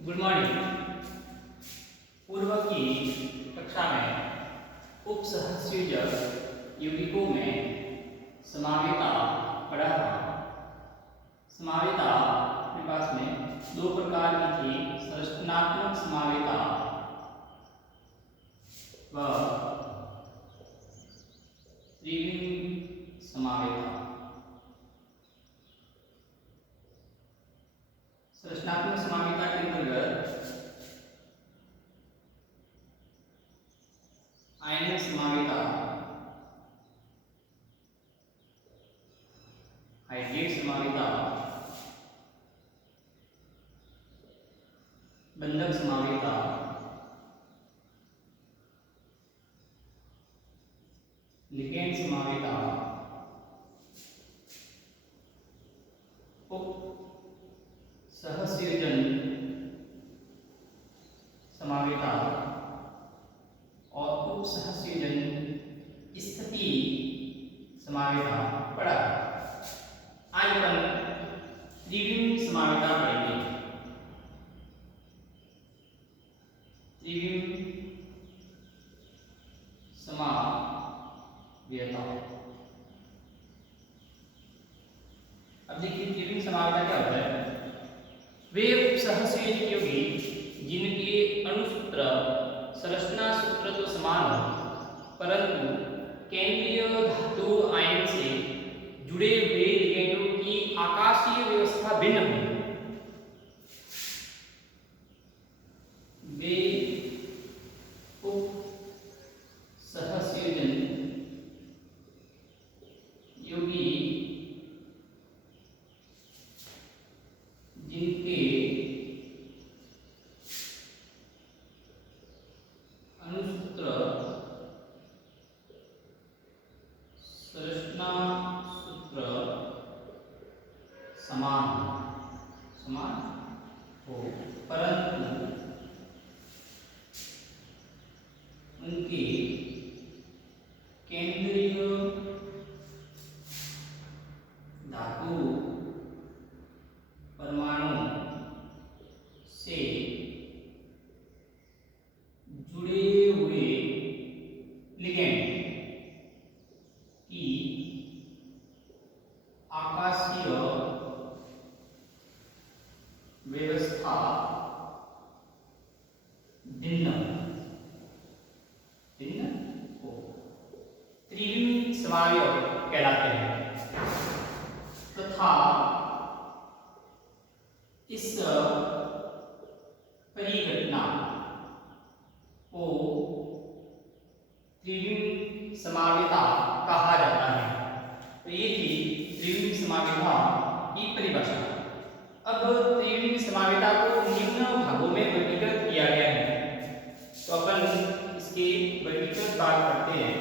Good morning. पूर्व की कक्षा में उपसहसयोजक यौगिकों में समावेता पढ़ा था। समावेता अपने पास में दो प्रकार की थी, संरचनात्मक समावेता व त्रिविम समावेता। संरचनात्मक समावेता के अंतर्गत आयनिक समावेता, हाइड्रेट समावेता, बंधक समावेता, लिगेंड समावेता, सहसंयोजन समावेता और उपसहसंयोजन स्थिति समावेता पढ़ा। आज अपन त्रिविम समावेता पढ़ेंगे। त्रिविम समावेता। अब देखिए त्रिविम समावेता क्या होता है। वे उपसहसंयोजक यौगिक जिनके अणुसूत्र संरचना सूत्र तो समान हो, परंतु केंद्रीय धातु आयन से जुड़े हुए लिगेंडों की आकाशीय व्यवस्था भिन्न हो, वे उपसहसंयोजन यौगिक जिनके अणुसूत्र संरचना सूत्र समान हो, परंतु उनके केंद्रीय धातु परमाणु से जुड़े हुए लिगेंड की आकाशीय व्यवस्था भिन्न हो, त्रिविम समावयव कहलाते हैं। तथा इस परिघटना को त्रिविम समावेता कहा जाता है। तो ये थी त्रिविम समावेता की परिभाषा। अब त्रिविम समावेता को निम्न भागों में वर्गीकृत किया गया है, तो अपन इसके वर्गीकृत भाग पढ़ते हैं।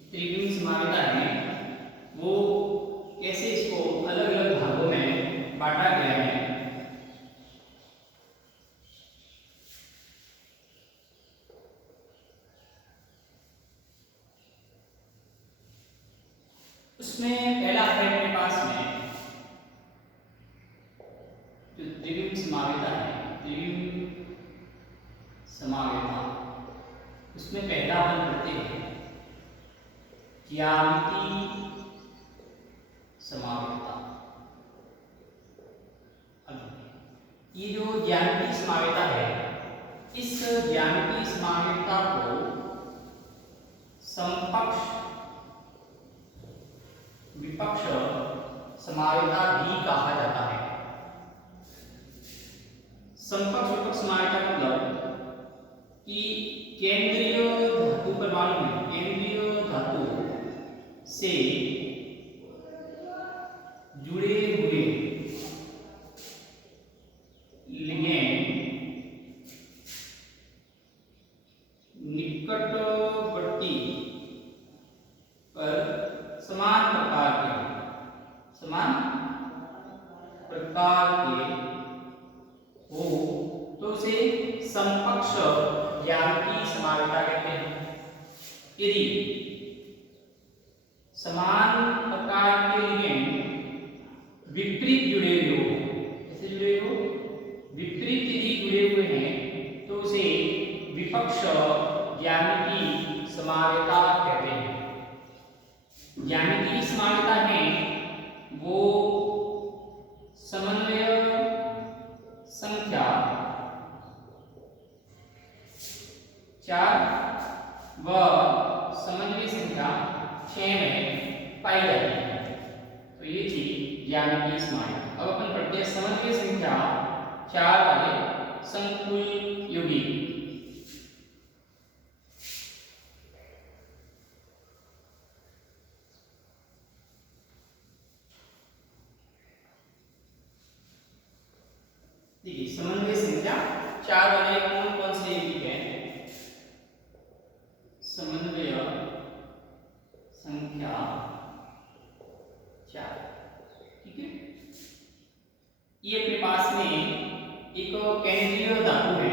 त्रिविम समावेता है वो कैसे इसको अलग अलग भागों में बांटा गया है। उसमें पहला है अपने पास में जो त्रिविम समावेता है, त्रिविम समावेता, उसमें पहला अपन पढ़ते हैं ज्यामितीय समावेता। अब ये जो ज्यामितीय समावेता है, इस ज्यामितीय समावेता को समपक्ष विपक्ष समावेता भी कहा जाता है। समपक्ष विपक्ष समावेता मतलब कि केंद्रीय धातु परमाणु में केंद्रीय धातु से जुड़े हुए लिगेंड निकटवर्ती पर समान प्रकार के हो, तो उसे समपक्ष ज्यामितीय समावेता कहते हैं। यदि समान प्रकार के लिगेंड विपरीत जुड़े हुए हो, जैसे जुड़े 4 व समन्वय संख्या 6 में पाई जाती है। तो ये थी ज्यामितीय समानता। अब अपन पढ़ते हैं समन्वय संख्या 4 वाले संकुल यौगिक। देखिए समन्वय संख्या 4 वाले कौन कौन से यौगिक हैं? समन्वय संख्या 4, ठीक है। ये अपने पास में एक केंद्रीय धातु है।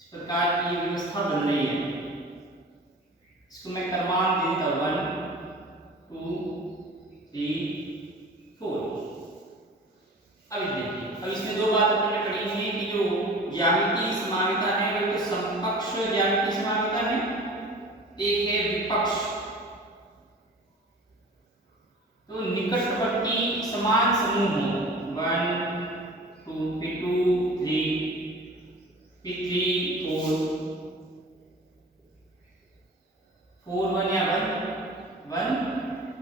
इस प्रकार की व्यवस्था बन रही है। इसको मैं क्रमांक दे देता हूं 1 2 3 4। अब देखिए, अब इसमें दो बात हमने पढ़ी है कि जो ज्यामितीय समानता है वो तो समकक्ष ज्यामितीय समानता है, एक है विपक्ष। तो निकटवर्ती समान समूह 1 2 P2 3 P3 4 4 1 या 1 1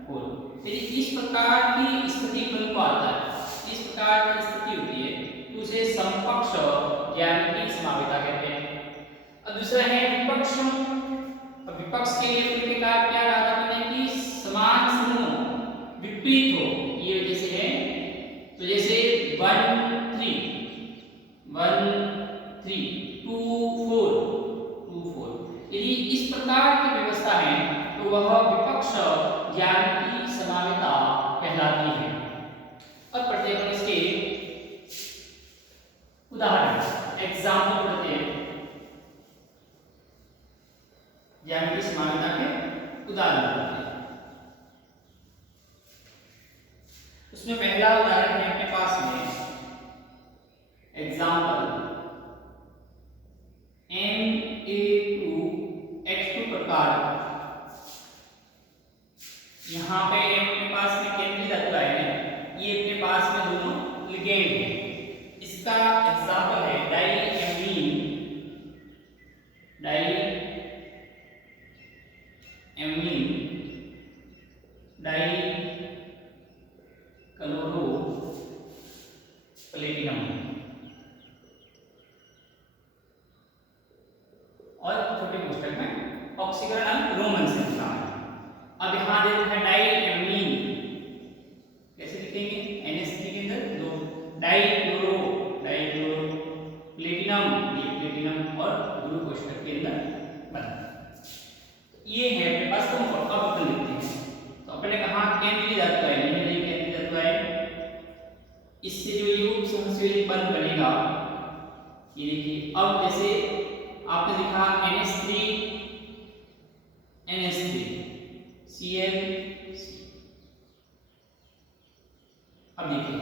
4। यदि इस प्रकार की स्थिति बन पाता है, इस प्रकार की स्थिति होती है तो उसे समकक्ष ज्यामितीय समानता कहते हैं। अब दूसरा है विपक्ष। अब विपक्ष के लिए प्रकार क्या कहा था मैंने कि समान समूह विपरीत हो, ये जैसे है। तो जैसे 1 3 1 3 2 4 2 4, यदि इस प्रकार की व्यवस्था है तो वह विपक्ष ज्यामितीय समानता कहलाती है। अब पढ़ते हैं इसके उदाहरण, एग्जाम्पल पढ़ते हैं ज्यामितीय समानता के उदाहरण पढ़ते हैं। उसमें पहला उदाहरण है अपने पास में एग्जाम्पल Na2H2 प्रकार। यहाँ पे अपने पास में केंद्रीय धातु है, ये अपने पास में दोनों लिगेंड है। इसका एग्जाम्पल है डाईएमीन डाई क्लोरो प्लेटिनम। और छोटे पुस्तक में ऑक्सीकरण रोमन से लिखा है। अब यहां देते हैं डाईएमीन, कैसे लिखेंगे? NH3 के अंदर दो डाईक्लोरो प्लेटिनम, ये प्लेटिनम और गुरु कोष्ठक के अंदर बना। ये है अपने पास कंफर्ट। अब अपन लिखते हैं। तो अपने कहा केंद्रीय धातु है, ये केंद्रीय धातु है। इससे जो युग्म सहसंयोजक बंध बनेगा, ये देखिए। अब जैसे आपने लिखा NH3 Cl। अब देखिए,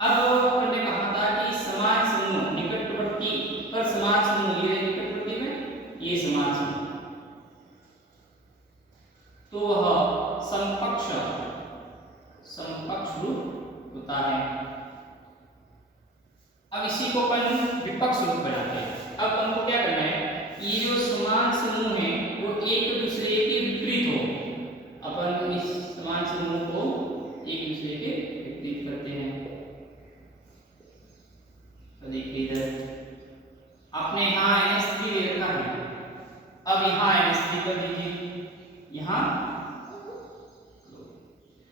अब हमने कहा था कि समान समूह निकटवर्ती पर समान समूह, ये निकटवर्ती में ये समान समूह, तो वह समकक्ष रूप होता है। अब इसी को अपन विपक्ष रूप बनाते हैं। अब हमको क्या करना है, ये जो समान समूह है वो एक दूसरे के विपरीत हो। अपन इस समान समूह को एक दूसरे के विपरीत करते हैं। तो देखिए इधर आपने यहाँ NH3 ले रखा है। अब यहाँ NH3 कर दीजिए, यहाँ।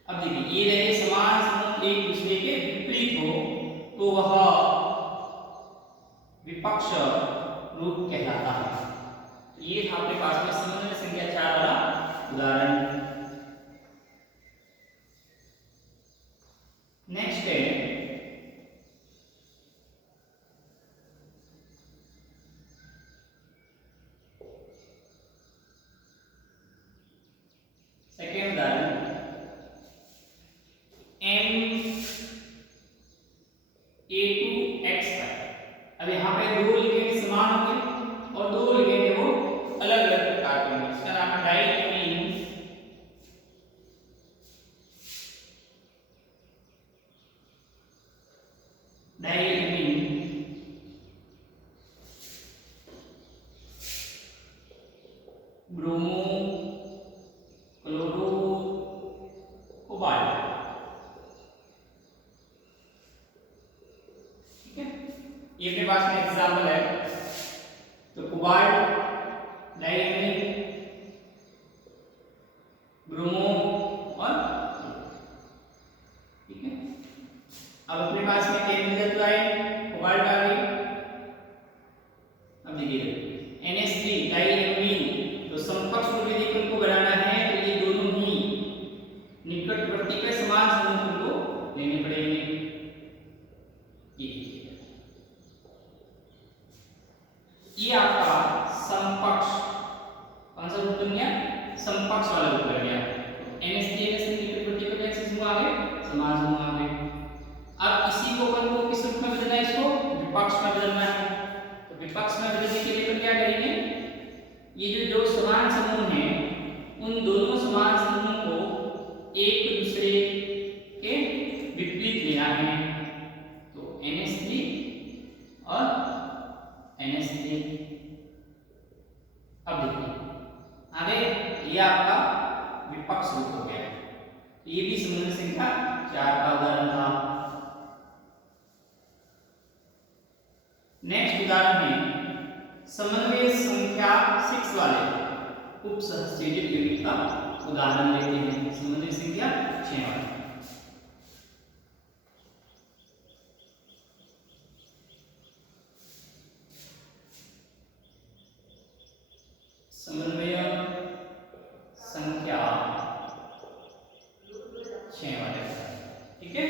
अब देखिए ये रहे समान समूह एक दूसरे के विपरीत हो तो वह विपक्ष रूप कहलाता है। तो ये था आपके पास में समन्वय संख्या 4 वाला उदाहरण। नेक्स्ट है सेकेंड उदाहरण Na2X5। अब यहाँ पे दो लिगेंड समान होंगे और दो लिगेंड वो अलग अलग प्रकार के होंगे। इसका नाम है डाईएमीन ये अपने पास में एग्जाम्पल है। तो कोबाल्ट, डाइऑक्साइड, ब्रोमो और ठीक है। अब अपने पास में केंद्रीय तत्व आए, कोबाल्ट आ गई। अब देखिए NH3 डाइएमीन, तो समकक्ष ध्रुवीय को बनाना है तो ये दोनों ही निकटवर्ती के समान समूह को लेने पड़ेंगे। ये आपका समकक्ष कौन सा रूप बन गया? समकक्ष वाला रूप बन गया। NH3 निकटवर्ती के कैसे समूह आ गए? समान समूह आ गए। अब इसी को अपन को किस रूप में बदलना है? इसको विपक्ष में बदलना है। तो विपक्ष में बदलने के लिए अपन क्या करेंगे? ये जो दो समान समूह हैं उन दोनों समान समूहों को एक दूसरे के विपरीत लेना है। तो NH3 और NH3। अब देखिए आगे ये आपका विपक्ष रूप हो गया। ये भी समन्वय संख्या 4 का उदाहरण था। नेक्स्ट उदाहरण में समन्वय संख्या 6 वाले उपसहसंयोजक यूनिट का उदाहरण लेते हैं। समन्वय संख्या 6 वाले समन्वय संख्या 6 वाले, ठीक है।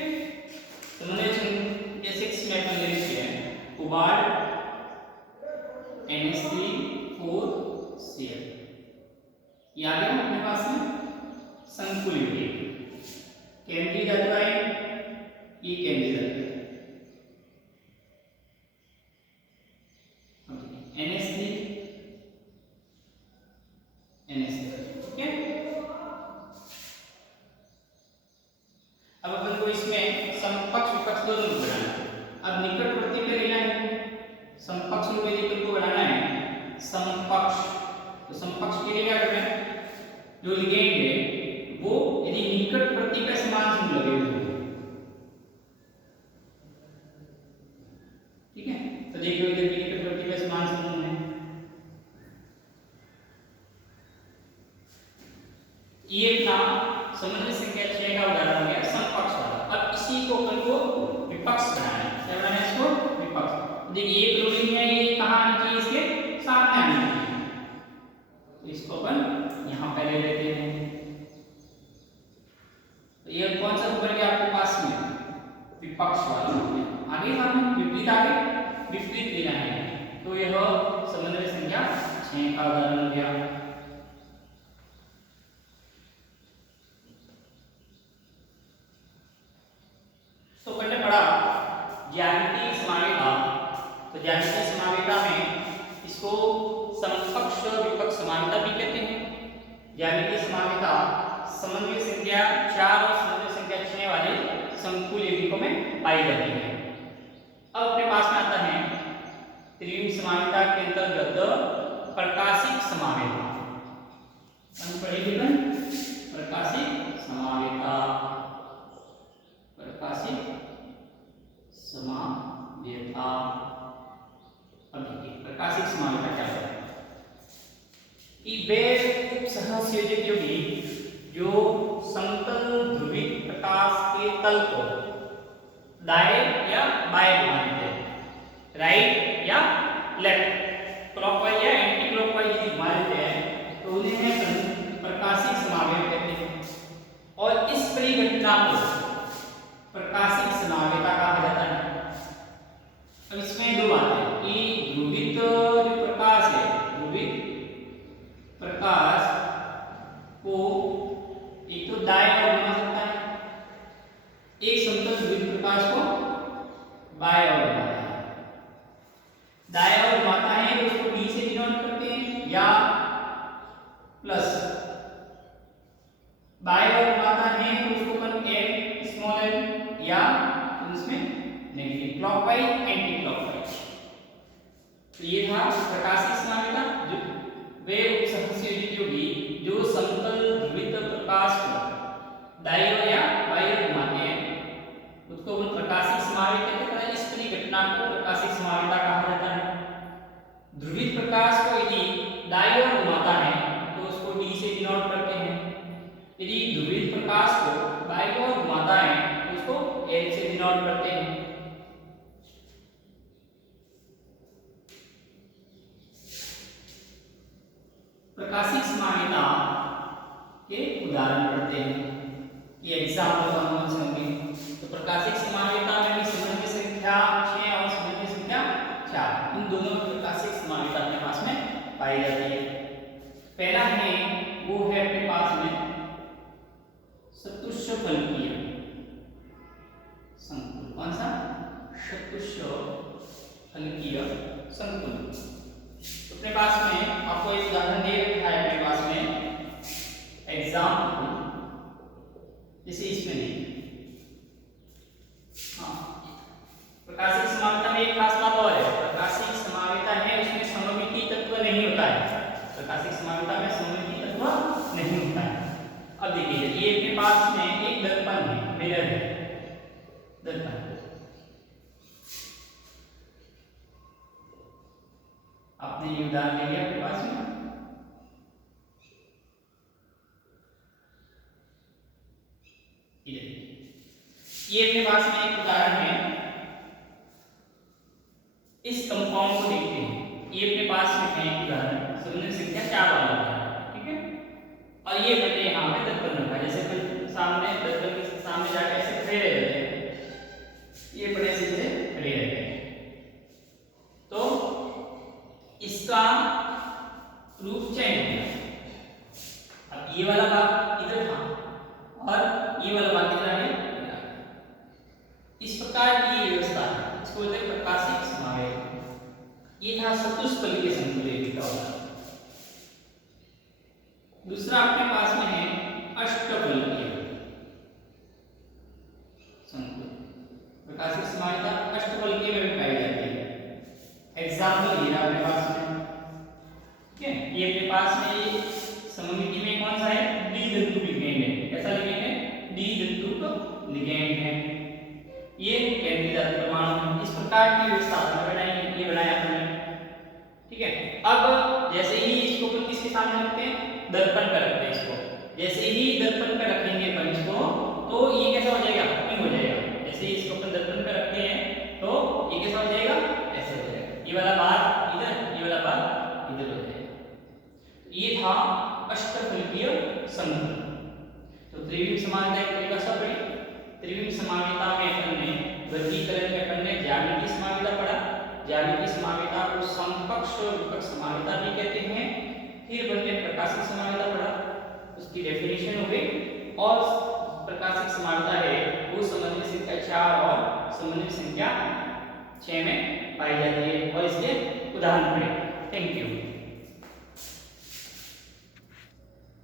समन्वय संख्या 6 में अपन ले लेते हैं कोबाल्ट, NH3 4Cl। ये आ गया अपने पास में संकुल यूनिट। केंद्रीय तत्व है, ये केंद्रीय तत्व है NH3 ठीक है। अब अपन को इसमें समकक्ष विपक्ष दोनों को बनाना है। अब निकटवर्ती पे लेना है, समकक्ष रूप को बनाना है समकक्ष। तो समकक्ष के लिए क्या करना है? जो लिगेंड है वो यदि निकटवर्ती पे समान समूह लगे हुए, ठीक है। तो देखिए इधर भी निकटवर्ती पे समान समूह है। ये अपना समन्वय संख्या 6 का उदाहरण हो गया समकक्ष वाला। अब इसी को अपन को विपक्ष बनाना है। क्या बनाना है इसको? विपक्ष। देखिए ये क्लोरीन है, ये कहां आनी चाहिए? इसके सामने आनी चाहिए। तो इसको अपन यहां पे ले लेते हैं। तो ये कौन सा रूप बन गया आपके पास में? विपक्ष वाला। आगे सामने विपरीत, आगे विपरीत लेना है। तो यह समन्वय संख्या 6 का उदाहरण हो गया। तो पहले पढ़ा ज्यामितीय समावेता। तो ज्यामितीय समावेता में इसको समकक्ष विपक्ष समावेता भी कहते हैं। ज्यामितीय समावेता समन्वय संख्या 4 और समन्वय संख्या 6 वाले संकुल यौगिकों में पाई जाती है। अब अपने पास में आता है त्रिविम समावेता के अंतर्गत प्रकाशिक समावेता। हम पढ़ेंगे प्रकाशिक समावेता। प्रकाशिक समावेता। अब देखिए प्रकाशिक समावेता क्या है? कि वे उपसहसंयोजक यौगिक जो समतल ध्रुवित प्रकाश के तल को दाएं या बाएं घुमा देते हैं, राइट या लेफ्ट, क्लॉकवाइज या एंटी क्लॉकवाइज यदि घुमा देते हैं तो उन्हें प्रकाशिक समावेत कहते हैं। और इस परिघटना को प्रकाशिक समावेता कहा जाता है। अब इसमें दो बातें कि ध्रुवित जो प्रकाश है, ध्रुवित प्रकाश को एक तो दाएं ओर घुमा सकता है, एक समतल ध्रुवित प्रकाश को बाएं ओर घुमाता है। दाएं ओर घुमाता है तो उसको d से डिनोट करते हैं या प्लस, बाएं ओर घुमाता है तो उसको अपन n स्मॉल n या इसमें नेगेटिव, क्लॉकवाइज एंटी क्लॉकवाइज। तो ये था प्रकाशिक समावेता। जो वे उपसहसंयोजक यौगिक जो समतल ध्रुवित प्रकाश को दाईं ओर या बाईं ओर घुमाते हैं उसको अपन प्रकाशिक समावेत कहते हैं। इस परिघटना को प्रकाशिक समावेत नोट करते हैं। प्रकाशिक समानता के उदाहरण पढ़ते हैं। ये एग्जाम्पल कौन से होंगे? तो प्रकाशिक समानता में भी संबंधी संख्या 6 और संबंधी संख्या 4, इन दोनों में प्रकाशिक समानता अपने पास में पाई जाती है। पहला है वो है अपने पास में चतुष्फलकीय संकुल। कौन सा? चतुष्फलकीय संकुल। अपने पास में आपको एक उदाहरण दे रखा है अपने पास में एग्जाम्पल, जैसे इसमें देखिए। हाँ, प्रकाशिक समानता में एक खास बात और है, प्रकाशिक समानता है उसमें सममिति तत्व नहीं होता है। प्रकाशिक समानता में सममिति तत्व नहीं होता है। अब देखिए ये अपने पास में एक दर्पण है, मिरर है, दर्पण। आपने ये उदाहरण ले लिया अपने पास में। ये अपने पास में एक उदाहरण है। इस कंपाउंड को देखते हैं। ये अपने पास में है एक उदाहरण, संबंधी संख्या 4 वाला है, ठीक है। और ये मैंने यहाँ पे दर्पण रखा है, जैसे कोई सामने दर्पण के सामने जाके ऐसे खड़े रह जाते हैं, ये बड़े से खड़े रहते हैं, तो इसका रूप चेंज हो गया। अब ये वाला भाग इधर था और ये वाला भाग इधर आ गया। इस प्रकार की व्यवस्था है, इसको बोलते हैं प्रकाशिक समावेश। ये था चतुष्फलकीय संकुल का उदाहरण। दूसरा अपने पास में है अष्टफलकीय संकुल। प्रकाशिक समानता अष्टफलकीय में भी पाई जाती है। एग्जाम्पल ये रहा अपने पास में, ठीक है। ये अपने पास में सममिति में कौन सा है? द्विधातुक लिगेंड है। कैसा लिगेंड है? द्विधातुक लिगेंड है। ये केंद्रीय धातु परमाणु इस प्रकार की व्यवस्था बनाई, ये बनाया हमने, ठीक है। अब जैसे ही इसको अपन किसके सामने रखते हैं? दर्पण पर रखते हैं इसको। जैसे ही दर्पण पर रखेंगे अपन इसको, तो ये कैसा हो जाएगा? ओपन हो जाएगा। जैसे ही इसको अपन दर्पण पर रखते हैं तो ये कैसा हो जाएगा? ऐसे हो जाएगा। ये वाला भाग इधर, ये वाला भाग इधर हो जाएगा। ये था अष्टफलकीय संकुल। तो त्रिविम समानता एक तरीका सा पड़ी। त्रिविम समानता में अपन ने वर्गीकरण में अपन ने ज्यामितीय समानता पढ़ा। ज्यामितीय समानता को समकक्ष और विपक्ष समानता भी कहते हैं। फिर अपन ने प्रकाशिक समानता पढ़ा, उसकी डेफिनेशन हो गई। और प्रकाशिक समानता है वो संबंधी संख्या 4 और संबंधी संख्या 6 में पाई जाती है, और इसके उदाहरण पढ़े। Thank you.